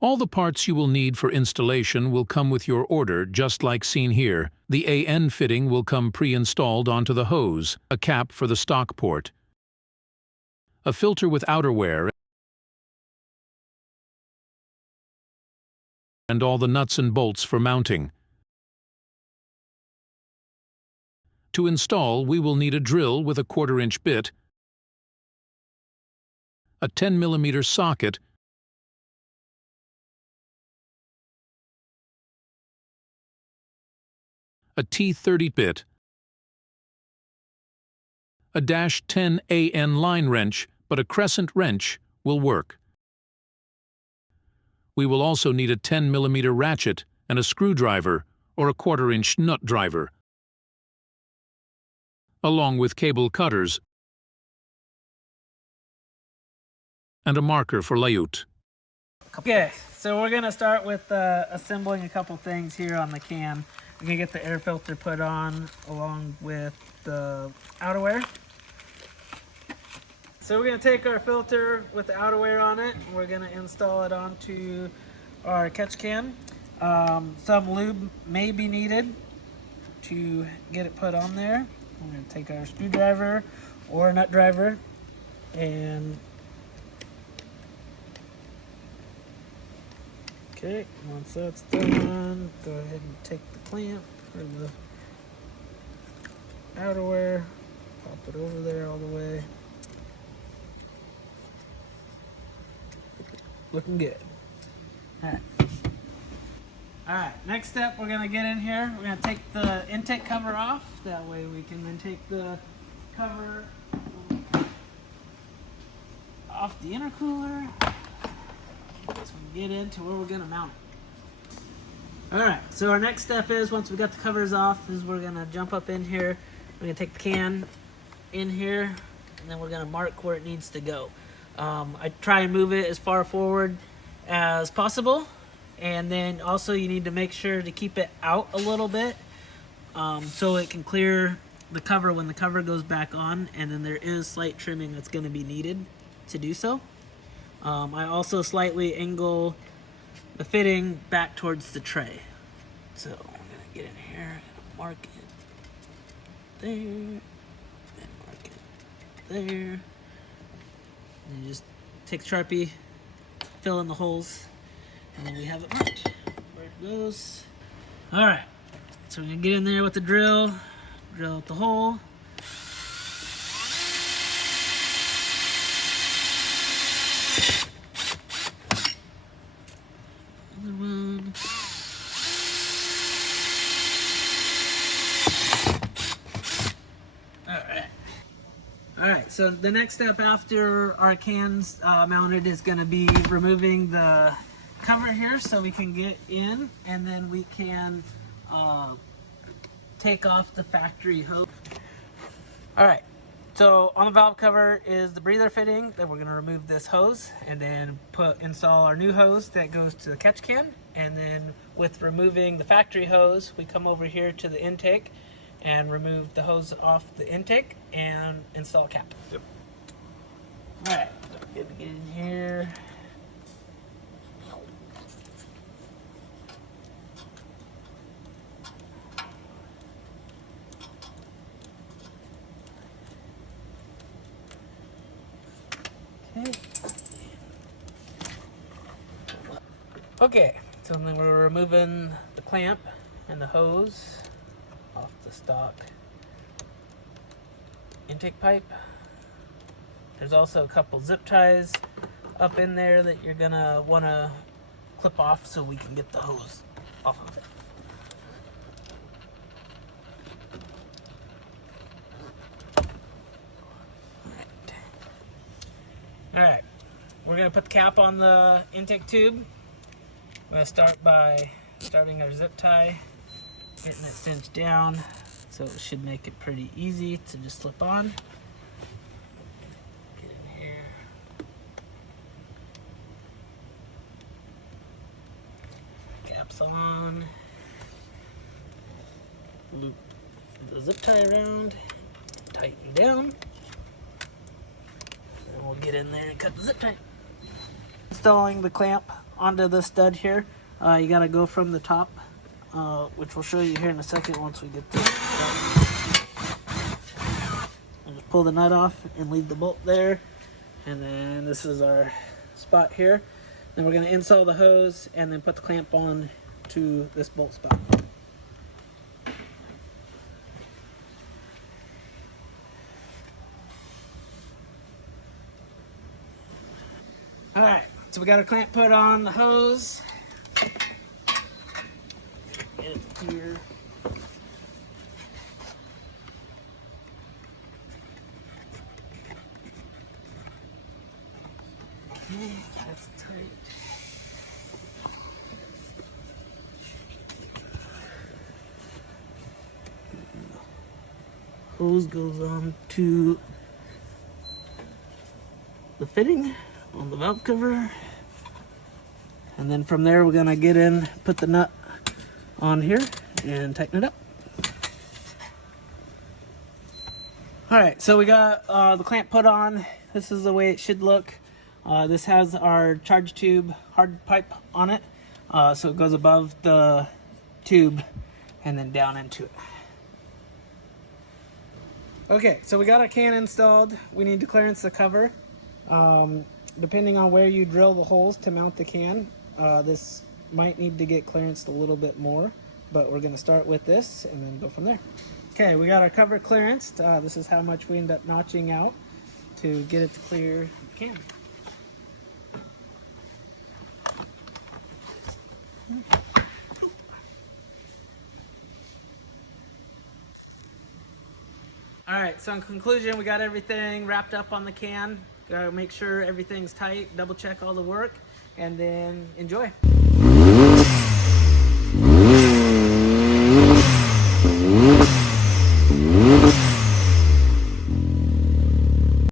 All the parts you will need for installation will come with your order, just like seen here. The AN fitting will come pre-installed onto the hose, a cap for the stock port, a filter with outerwear, and all the nuts and bolts for mounting. To install, we will need a drill with a 1/4-inch bit, a 10mm socket, a T30 bit, a -10 AN line wrench, but a crescent wrench will work. We will also need a 10mm ratchet and a screwdriver or a 1/4-inch nut driver, along with cable cutters and a marker for layout. Okay, so we're gonna start with assembling a couple things here on the can. We're gonna get the air filter put on along with the outerwear. So we're gonna take our filter with the outerwear on it, and we're gonna install it onto our catch can. Some lube may be needed to get it put on there. We're gonna take our screwdriver or nut driver and okay, once that's done, go ahead and take the clamp for the outerwear, pop it over there all the way. Looking good. Alright. Alright, next step, we're going to get in here. We're going to take the intake cover off. That way we can then take the cover off the intercooler. So we get into where we're going to mount it. Alright, so our next step is, once we got the covers off, is we're going to jump up in here. We're going to take the can in here, and then we're going to mark where it needs to go. I try and move it as far forward as possible, and then also you need to make sure to keep it out a little bit so it can clear the cover when the cover goes back on, and then there is slight trimming that's going to be needed to do so. I also slightly angle the fitting back towards the tray. So I'm going to get in here and mark it there, and mark it there. And you just take the Sharpie, fill in the holes, and then we have it marked where it goes. Alright, so we're going to get in there with the drill out the hole. Another one. Alright, so the next step after our cans mounted is going to be removing the cover here so we can get in, and then we can take off the factory hose. Alright, so on the valve cover is the breather fitting. Then we're going to remove this hose and then install our new hose that goes to the catch can. And then with removing the factory hose, we come over here to the intake and remove the hose off the intake and install a cap. Yep. Alright, get in here. Okay, so then we're removing the clamp and the hose off the stock intake pipe. There's also a couple zip ties up in there that you're gonna wanna clip off so we can get the hose off of it. Alright, we're gonna put the cap on the intake tube. We're gonna start by starting our zip tie, getting it cinched down, so it should make it pretty easy to just slip on. Get in here. Cap's on. Loop the zip tie around, tighten down, and we'll get in there and cut the zip tie. Installing the clamp onto the stud here, you got to go from the top, which we'll show you here in a second once we get this. And just pull the nut off and leave the bolt there. And then this is our spot here. Then we're going to install the hose and then put the clamp on to this bolt spot. All right, so we got our clamp put on the hose. Get it here. Okay, that's tight. Hose goes on to the fitting on the valve cover, and then from there we're gonna get in, put the nut on here and tighten it up. All right, so we got the clamp put on. This is the way it should look. This has our charge tube hard pipe on it, so it goes above the tube and then down into it. Okay, so we got our can installed. We need to clearance the cover. Depending on where you drill the holes to mount the can, this might need to get clearanced a little bit more, but we're gonna start with this and then go from there. Okay, we got our cover clearanced. This is how much we end up notching out to get it to clear the can. All right, so in conclusion, we got everything wrapped up on the can. Gotta make sure everything's tight, double check all the work, and then enjoy.